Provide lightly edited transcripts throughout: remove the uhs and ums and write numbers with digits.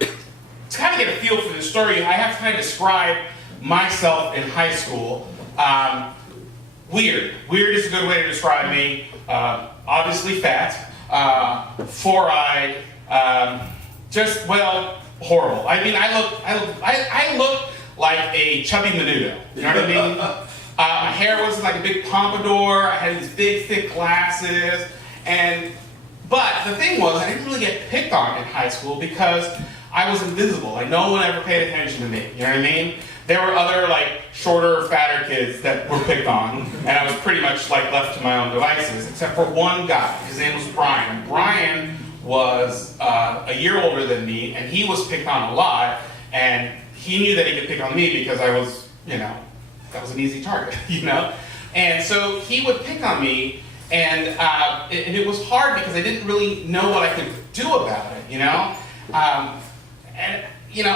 to kind of get a feel for the story, I have to kind of describe myself in high school. Weird. Weird is a good way to describe me. Obviously fat, four-eyed, just, well, horrible. I mean, I look like a chubby menudo. You know what I mean? My hair was like a big pompadour. I had these big, thick glasses. But the thing was, I didn't really get picked on in high school because I was invisible. Like, no one ever paid attention to me. You know what I mean? There were other, like, shorter, fatter kids that were picked on, and I was pretty much, like, left to my own devices, except for one guy. His name was Brian. Brian was a year older than me, and he was picked on a lot, and he knew that he could pick on me because I was, you know, that was an easy target, you know? And so he would pick on me, and it was hard because I didn't really know what I could do about it, you know? In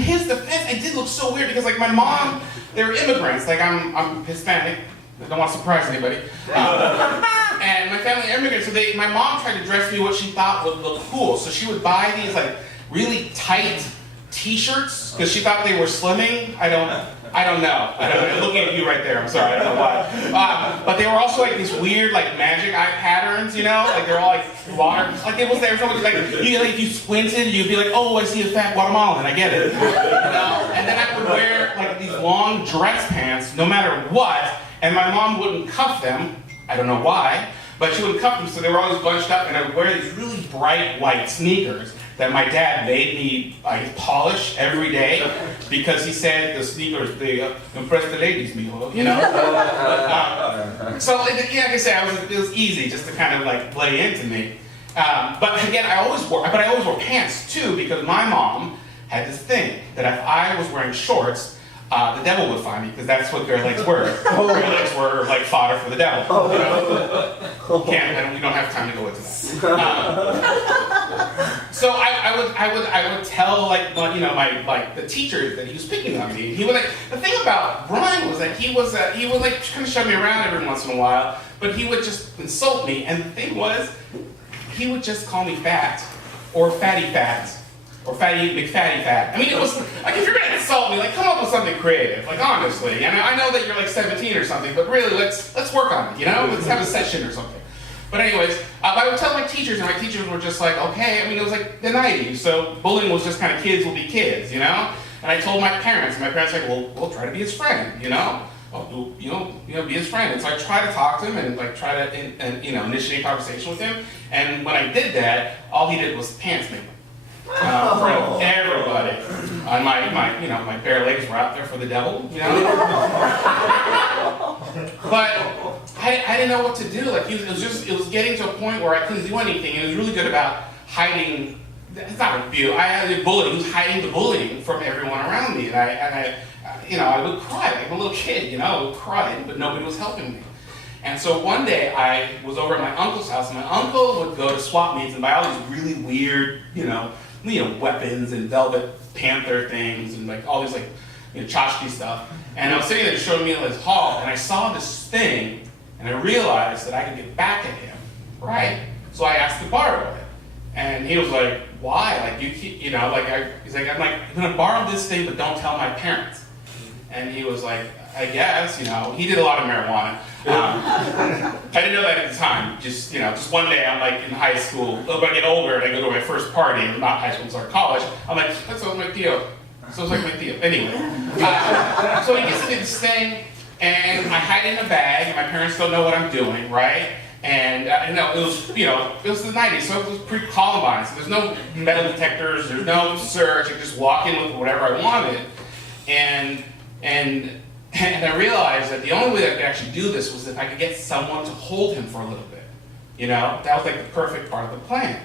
his defense, I did look so weird because, like, my mom, they were immigrants. Like, I'm Hispanic. I don't want to surprise anybody. And my family are immigrants, so my mom tried to dress me what she thought would look cool. So she would buy these, like, really tight T-shirts because she thought they were slimming. I don't know. I'm looking at you right there. I'm sorry. I don't know why. But they were also like these weird, like, magic eye patterns. You know, like they're all like water. Like it was there. Somebody like if you squinted, you'd be like, oh, I see a fat Guatemalan. I get it. You know. And then I would wear like these long dress pants, no matter what. And my mom wouldn't cuff them. I don't know why, but she wouldn't cuff them, so they were always bunched up. And I would wear these really bright white sneakers that my dad made me polish every day because he said the sneakers, they impress the ladies, mijo, you know? So, like I said, it was easy just to kind of like play into me. But again, I always wore pants too because my mom had this thing that if I was wearing shorts, the devil would find me because that's what their legs were. Their legs were like fodder for the devil. You know? We don't have time to go into that. So I would tell the teachers that he was picking on me. He would the thing about Brian was that he would kind of shove me around every once in a while, but he would just insult me. And the thing was, he would just call me fat or fatty fat. Or fatty, McFatty fat. I mean, it was, like, if you're gonna insult me, like, come up with something creative, like, honestly. And I know that you're, like, 17 or something, but really, let's work on it, you know? Let's have a session or something. But anyways, I would tell my teachers, and my teachers were just like, okay. I mean, it was, like, the 90s, so bullying was just kind of kids will be kids, you know? And I told my parents, and my parents were like, well, we'll try to be his friend, you know? Be his friend. And so I tried to talk to him and, like, try to, initiate a conversation with him. And when I did that, all he did was pants me. In front of everybody. My bare legs were out there for the devil, you know? But I didn't know what to do. Like, it was getting to a point where I couldn't do anything. And he was really good about hiding, it's not a view, I had a bully. He was hiding the bullying from everyone around me. And I would cry like a little kid, you know? I would cry, but nobody was helping me. And so one day I was over at my uncle's house, and my uncle would go to swap meets and buy all these really weird, weapons and velvet panther things and like all these tchotchke stuff. And I was sitting there showing me this haul, and I saw this thing, and I realized that I could get back at him, right? So I asked to borrow it, and he was like, "Why? Like he's like, I'm gonna borrow this thing, but don't tell my parents." And he was like, I guess, he did a lot of marijuana. I didn't know that at the time. Just one day I'm like in high school, when I get older and I go to my first party, not high school, sorry, college, I'm like, that sounds like Theo. Sounds like my Theo. Anyway. So he gets into this thing, and I hide in a bag, and my parents don't know what I'm doing, right? And it was the 90s, so it was pre-Columbine, so there's no metal detectors, there's no search, I could just walk in with whatever I wanted. And I realized that the only way that I could actually do this was if I could get someone to hold him for a little bit. That was like the perfect part of the plan.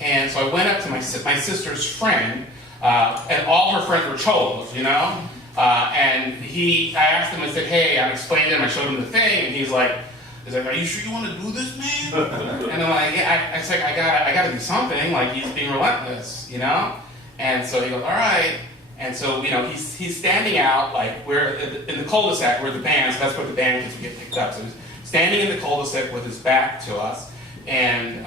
And so I went up to my sister's friend, and all her friends were cholos, and I asked him, I said, hey, I explained to him, I showed him the thing, and he's like, are you sure you want to do this, man? And I'm like, yeah, I said, I gotta do something, like he's being relentless, And so he goes, all right. And so, he's standing out, like, we're in the cul-de-sac, where the band, so that's where the band kids would get picked up. So he's standing in the cul-de-sac with his back to us, and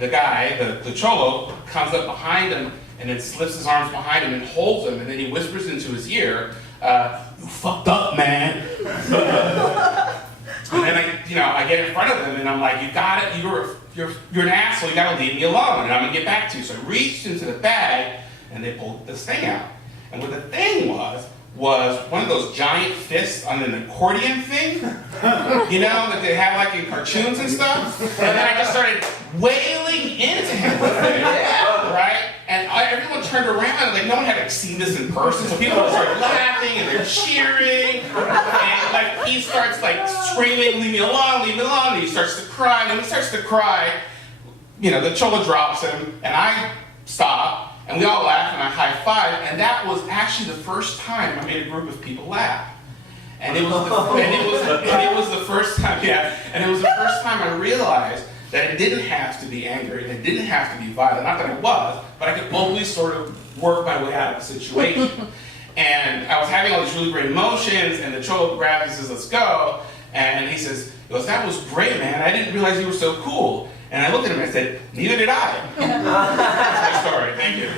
the guy, the cholo, comes up behind him and then slips his arms behind him and holds him, and then he whispers into his ear, "You fucked up, man." And then I get in front of him and I'm like, "You got it. You're an asshole. You gotta leave me alone, and I'm gonna get back to you." So I reached into the bag and they pulled this thing out, and what the thing was one of those giant fists on an accordion thing, that they have like in cartoons and stuff. And then I just started wailing into him with it, right? And everyone turned around, like no one had seen this in person, so people started laughing and they're cheering, and like he starts like screaming, "Leave me alone, leave me alone," and he starts to cry, and when he starts to cry, the cholo drops him, and I stop. And we all laugh, and I high-five, and that was actually the first time I made a group of people laugh. And it was the first time, and it was the first time I realized that it didn't have to be anger, and it didn't have to be violent. Not that it was, but I could always sort of work my way out of the situation. And I was having all these really great emotions, and the cholo grabs and says, "Let's go." And he goes, "That was great, man. I didn't realize you were so cool." And I looked at him and I said, "Neither did I." That's my story. Thank you.